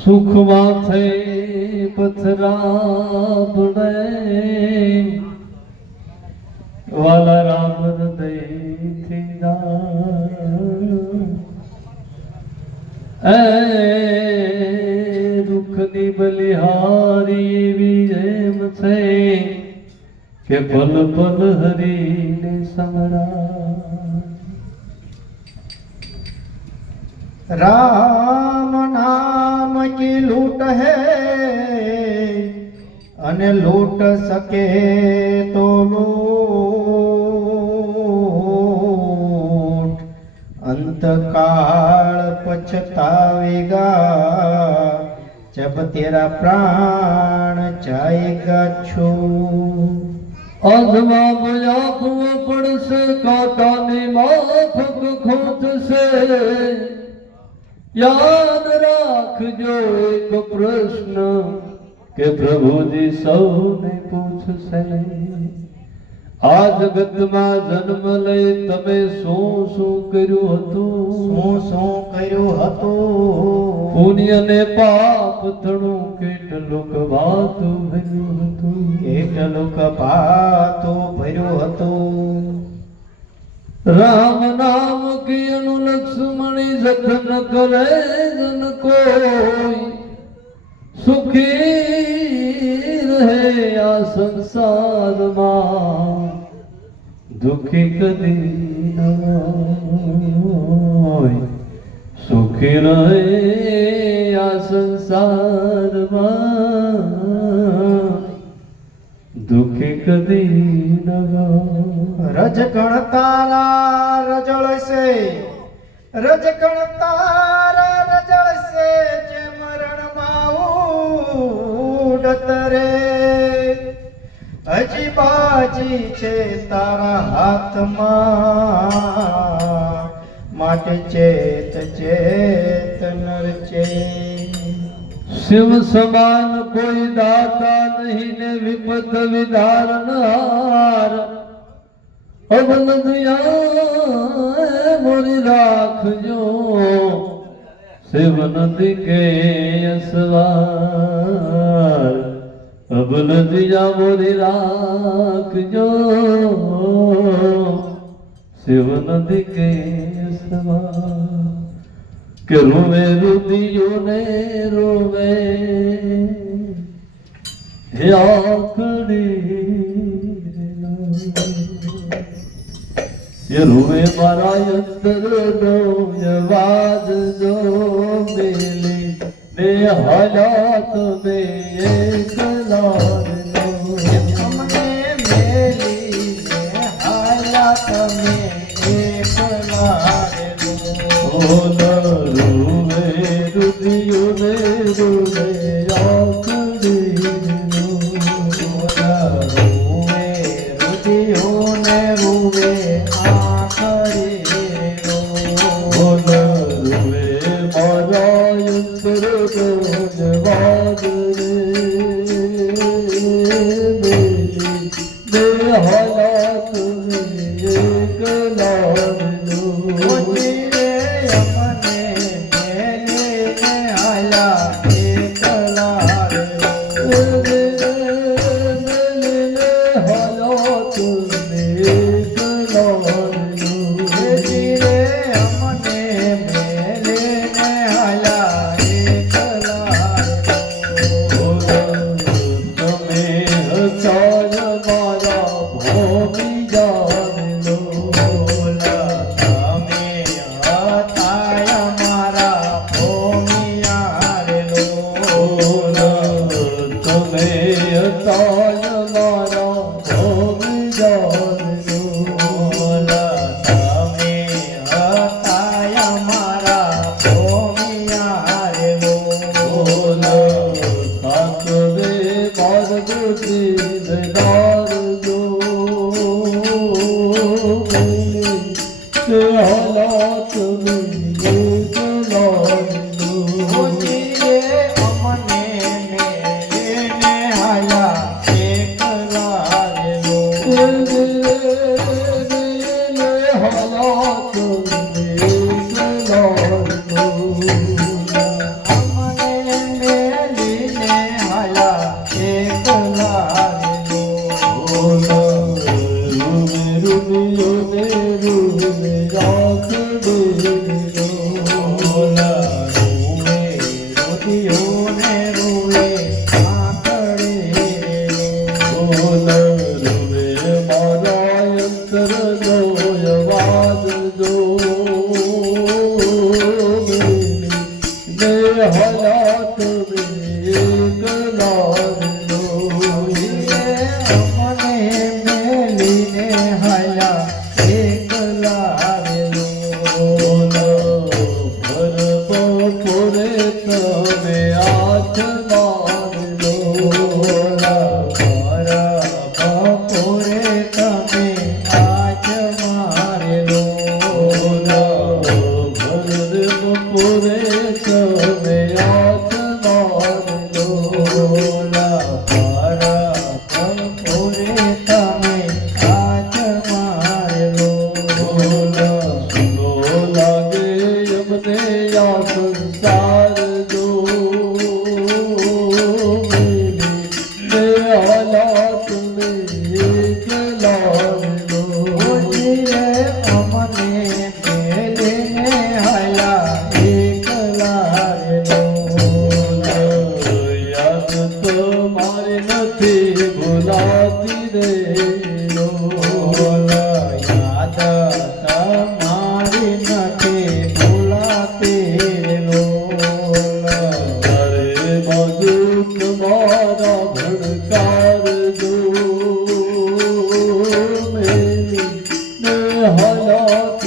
સુખ માથે પથરા પડે વાલા રામ હૃદયથી એ દુઃખની બલિહારી એવી એમ છે કે પલ પલ હરીને સમરા राम नाम की लूट है अने लूट सके तो लूट अंत काल पछतावेगा जब तेरा प्राण जाएगा छो અધમાં આપવું પડશે કાકાની માફક ખૂટશે યાદ રાખજો એક પ્રશ્ન કે પ્રભુજી સૌને પૂછશે આ જગતમાં જન્મ લઈ તમે શું કર્યું હતું પુણ્ય ને પાપ થણું કેટલું કવાતું ભર્યું હતું રામ નામ કિયનું લક્ષ્મણી જખન કરે જન કોઈ સુખી રહે આ સંસારમાં દુઃખી કદી ન હોય સુખી રહે આ સંસારમાં દુઃખી કદી ન રજકણ તારા રજળશે જે મરણમાં ઉડત રે હજી બાજી છે તારા હાથમાં માટે ચેત નરચે શિવ સમાન કોઈ દાતા નહીં ને વિપત વિધારનાર અબલ દયા મોરી રાખજો શિવ નદી કે અસવાર અબલ દયા મોરી રાખજો શિવ નદી કે અસવાર કે રોવે રુદિયો ને રોવે હે આખડી ये रोवे मारा अंतर नो आवाज जो मेले ने हालात में कलार नो हमने मेली ने हालात में कलार नो रोवे रुदियो ने रोवे आखड़ी नो रोवे रुदियो ने रोवे રૂપિયોને રૂવે રાખડી લો રૂવે રૂપિયોને રૂવે આંકડે રૂવે મારા અંતરનો અવાજ જો ને હયાત એકલા લો અમને મેલીને હયા એકલા રેલો ભર બપોરે તમે આઠ મારલો બપોરે તમે આજ મારેલો ભર બપોરે તમે આઠ મારલો બપોરે તમે આજ મારેલો સુનો લાગે અમને આ સંસાર જો ને હાલાત ને એકલા લો ઓજીએ અમને મેલીને હયા એકલા રેલો યાદ તમારી નથી ભૂલાતી રે લો યાદ તમારી નથી ભૂલાતી લો તારે બાજુ તમારા ભડકાર જો મેલી ને હાલાત